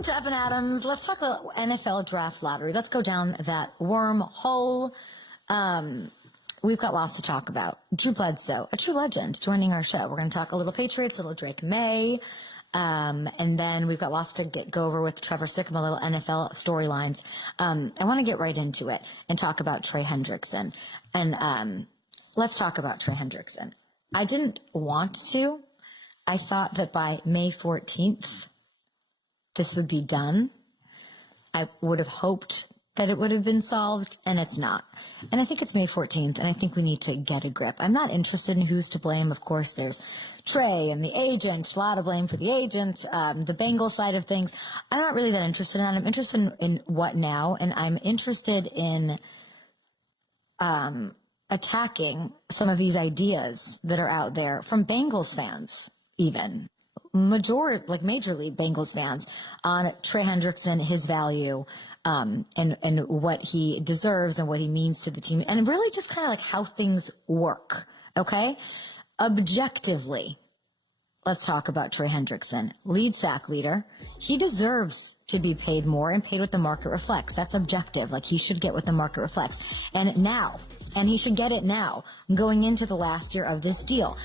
Welcome to Evan Adams. Let's talk about NFL draft lottery. Let's go down that wormhole. We've got lots to talk about. Drew Bledsoe, a true legend, joining our show. We're going to talk a little Patriots, a little Drake May. And then we've got lots to go over with Trevor Sickman, a little NFL storylines. I want to get right into it and talk about Trey Hendrickson. And let's talk about Trey Hendrickson. I didn't want to. I thought that by May 14th, this would be done. I would have hoped that it would have been solved, and it's not. And I think it's May 14th, and I think we need to get a grip. I'm not interested in who's to blame. Of course, there's Trey and the agent, a lot of blame for the agent, the Bengals side of things. I'm not really that interested in that. I'm interested in what now, and I'm interested in attacking some of these ideas that are out there from Bengals fans, even. Major League Bengals fans on Trey Hendrickson, his value, and what he deserves and what he means to the team, and really just kind of like how things work, okay? Objectively, let's talk about Trey Hendrickson, lead sack leader. He deserves to be paid more and paid what the market reflects. That's objective. Like, he should get what the market reflects. And he should get it now, going into the last year of this deal.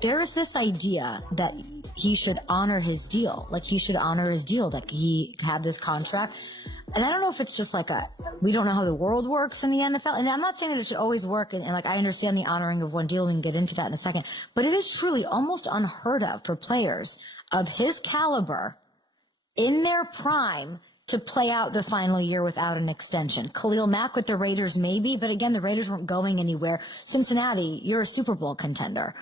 There is this idea that he should honor his deal. Like, he should honor his deal. Like, he had this contract. And I don't know if it's just like we don't know how the world works in the NFL. And I'm not saying that it should always work. And like, I understand the honoring of one deal. We can get into that in a second. But it is truly almost unheard of for players of his caliber in their prime to play out the final year without an extension. Khalil Mack with the Raiders, maybe. But again, the Raiders weren't going anywhere. Cincinnati, you're a Super Bowl contender.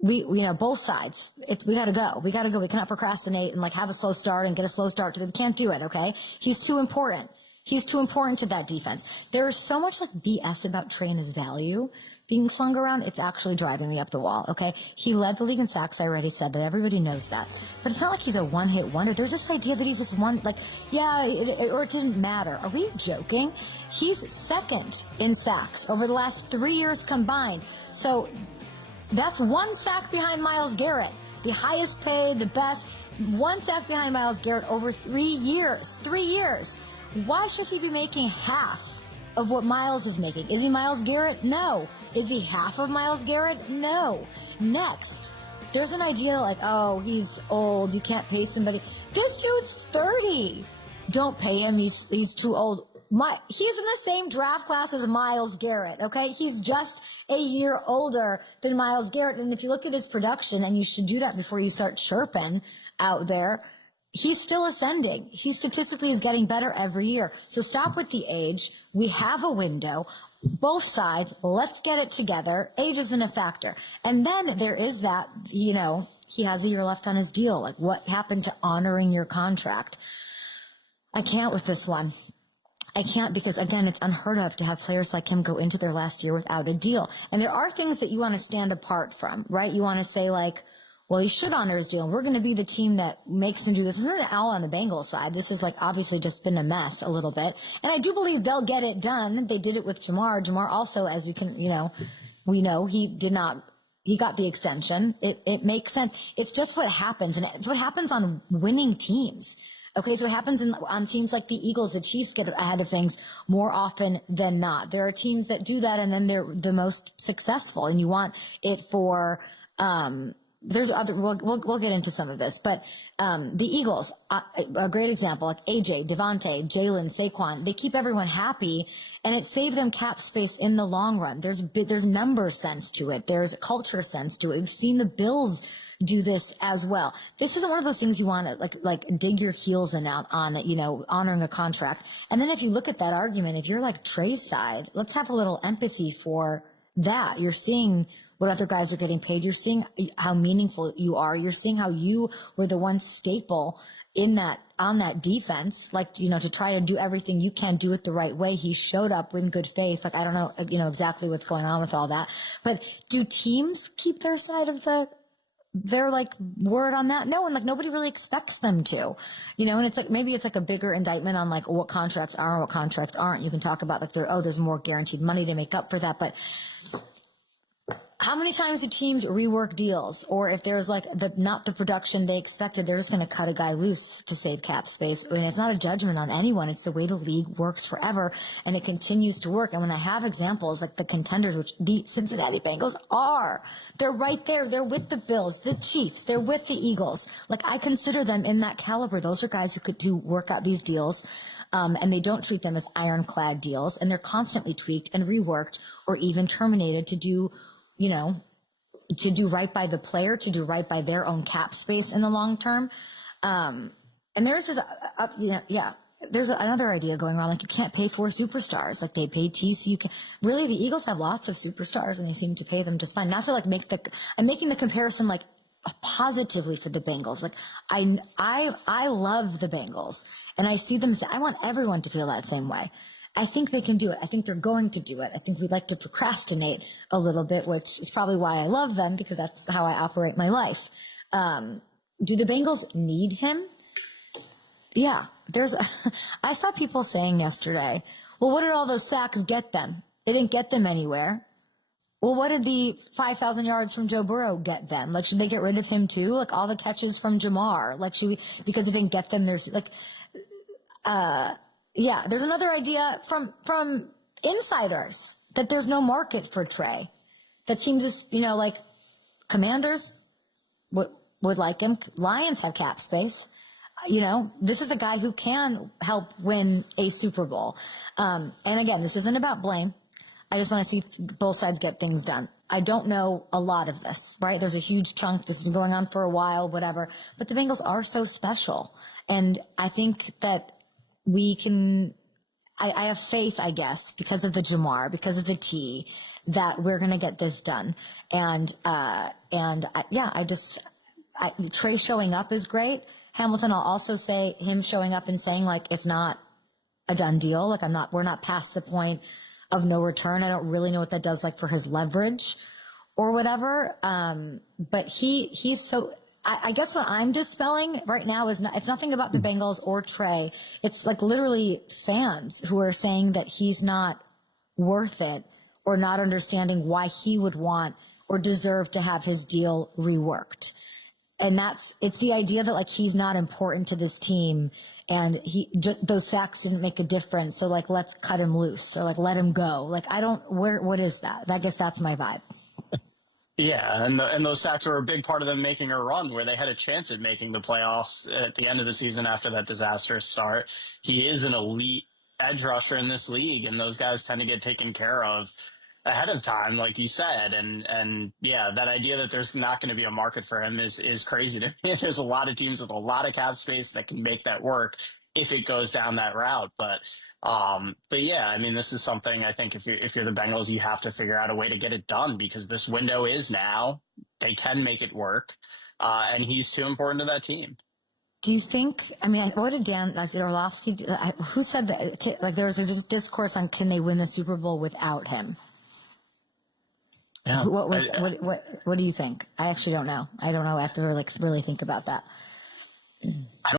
We both sides. We gotta go. We cannot procrastinate and like have a slow start and get a slow start. We can't do it, okay? He's too important. He's too important to that defense. There is so much like BS about Trey and his value being slung around. It's actually driving me up the wall, okay? He led the league in sacks. I already said that. Everybody knows that. But it's not like he's a one-hit wonder. There's this idea that he's just one, like, or it didn't matter. Are we joking? He's second in sacks over the last 3 years combined. So that's one sack behind Myles Garrett, the highest paid, the best. One sack behind Myles Garrett over 3 years. 3 years. Why should he be making half of what Myles is making? Is he Myles Garrett? No. Is he half of Myles Garrett? No. Next, there's an idea like, oh, he's old, you can't pay somebody. This dude's 30. Don't pay him, he's too old. He's in the same draft class as Myles Garrett, okay? He's just a year older than Myles Garrett. And if you look at his production, and you should do that before you start chirping out there, he's still ascending. He statistically is getting better every year. So stop with the age. We have a window. Both sides, let's get it together. Age isn't a factor. And then there is that, he has a year left on his deal. Like, what happened to honoring your contract? I can't with this one. I can't because, again, it's unheard of to have players like him go into their last year without a deal. And there are things that you want to stand apart from, right? You want to say, like, well, he should honor his deal. We're going to be the team that makes him do this. This isn't all on the Bengals side. This is, like, obviously just been a mess a little bit. And I do believe they'll get it done. They did it with Jamar. Jamar also, as we can, we know he got the extension. It makes sense. It's just what happens. And it's what happens on winning teams. Okay, so it happens on teams like the Eagles. The Chiefs get ahead of things more often than not. There are teams that do that, and then they're the most successful. And you want it for there's other. We'll get into some of this, but the Eagles, a great example, like AJ, Devontae, Jayden, Saquon. They keep everyone happy, and it saved them cap space in the long run. There's number sense to it. There's culture sense to it. We've seen the Bills do this as well. This isn't one of those things you want to like dig your heels in out on, honoring a contract. And then if you look at that argument, if you're like Trey's side, let's have a little empathy for that. You're seeing what other guys are getting paid. You're seeing how meaningful you are. You're seeing how you were the one staple on that defense, to try to do everything you can, do it the right way. He showed up in good faith. Like, I don't know, exactly what's going on with all that. But do teams keep their side of their word on that? No, and nobody really expects them to, and it's maybe it's a bigger indictment on what contracts are and what contracts aren't. You can talk about there's more guaranteed money to make up for that, but how many times do teams rework deals? Or if there's like not the production they expected, they're just going to cut a guy loose to save cap space. And it's not a judgment on anyone. It's the way the league works forever, and it continues to work. And when I have examples like the contenders, which the Cincinnati Bengals are, they're right there. They're with the Bills, the Chiefs, they're with the Eagles. Like, I consider them in that caliber. Those are guys who could work out these deals. And they don't treat them as ironclad deals, and they're constantly tweaked and reworked or even terminated to do right by the player, to do right by their own cap space in the long term. And there's this, there's another idea going around, like you can't pay for superstars, like they pay TCU. Really, the Eagles have lots of superstars, and they seem to pay them just fine. Not to like I'm making the comparison like positively for the Bengals. Like I love the Bengals, and I see them. I want everyone to feel that same way. I think they can do it. I think they're going to do it. I think we like to procrastinate a little bit, which is probably why I love them, because that's how I operate my life. Do the Bengals need him? Yeah. I saw people saying yesterday, well, what did all those sacks get them? They didn't get them anywhere. Well, what did the 5,000 yards from Joe Burrow get them? Like, should they get rid of him too? Like, all the catches from Jamar? Like, because it didn't get them, there's like, yeah, there's another idea from insiders that there's no market for Trey. That teams, like Commanders would like him. Lions have cap space. This is a guy who can help win a Super Bowl. And again, this isn't about blame. I just want to see both sides get things done. I don't know a lot of this, right? There's a huge chunk. This has been going on for a while, whatever. But the Bengals are so special. And I think that we can, I have faith, I guess, because of the Jamar, because of the T, that we're going to get this done. And Trey showing up is great. Hamilton, I'll also say him showing up and saying, like, it's not a done deal. Like, we're not past the point of no return. I don't really know what that does, like, for his leverage or whatever. But he's so, I guess what I'm dispelling right now is it's nothing about the Bengals or Trey. It's like literally fans who are saying that he's not worth it, or not understanding why he would want or deserve to have his deal reworked. And it's the idea that, like, he's not important to this team, and those sacks didn't make a difference. So, like, let's cut him loose, or like let him go. Like, what is that? I guess that's my vibe. Yeah, and those sacks were a big part of them making a run where they had a chance at making the playoffs at the end of the season after that disastrous start. He is an elite edge rusher in this league, and those guys tend to get taken care of ahead of time, like you said. And yeah, that idea that there's not going to be a market for him is crazy to me. There's a lot of teams with a lot of cap space that can make that work if it goes down that route. But yeah, I mean, this is something I think if you're the Bengals, you have to figure out a way to get it done, because this window is now. They can make it work, and he's too important to that team. Do you think, I mean, what did Dan Orlovsky, who said that, like, there was a discourse on can they win the Super Bowl without him? Yeah. What do you think? I actually don't know. I don't know. I have to really think about that.